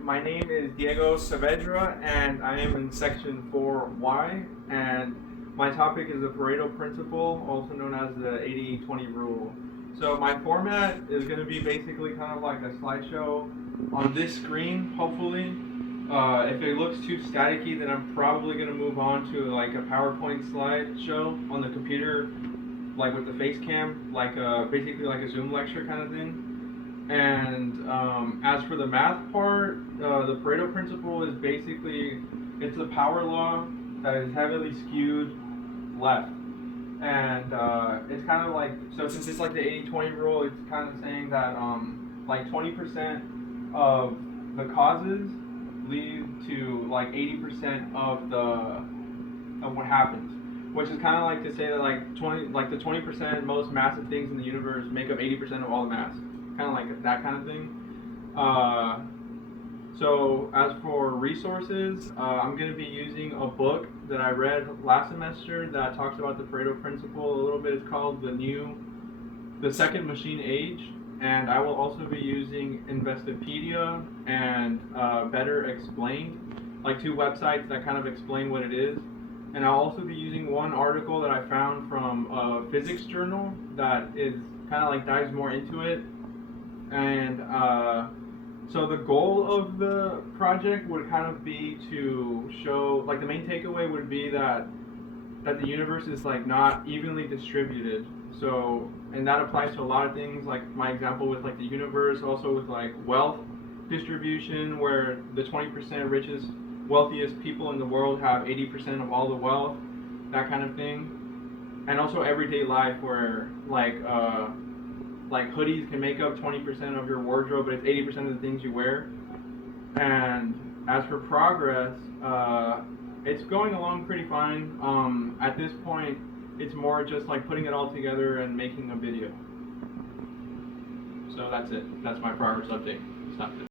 My name is Diego Saavedra, and I am in section 4Y, and my topic is the Pareto principle, also known as the 80-20 rule. So my format is going to be basically kind of like a slideshow on this screen, hopefully. If it looks too staticky, then I'm probably going to move on to like a PowerPoint slideshow on the computer, like with the face cam, like basically like a Zoom lecture kind of thing. And as for the math part, the Pareto principle is basically it's a power law that is heavily skewed left, and it's kind of like so since it's like the 80-20 rule, it's kind of saying that like 20% of the causes lead to like 80% of what happens, which is kind of like to say that like the 20% most massive things in the universe make up 80% of all the mass, kind of like that kind of thing. Uh, so as for resources, I'm going to be using a book that I read last semester that talks about the Pareto principle a little bit. It's called The Second Machine Age, and I will also be using Investopedia and Better Explained, like two websites that kind of explain what it is. And I'll also be using one article that I found from a physics journal that is kind of like dives more into it. And so the goal of the project would kind of be to show, like the main takeaway would be that the universe is like not evenly distributed. So, and that applies to a lot of things, like my example with like the universe, also with like wealth distribution, where the 20% richest, wealthiest people in the world have 80% of all the wealth, that kind of thing. And also everyday life, where like hoodies can make up 20% of your wardrobe, but it's 80% of the things you wear. And as for progress, it's going along pretty fine. At this point, it's more just like putting it all together and making a video. So that's it. That's my progress update. Stop it.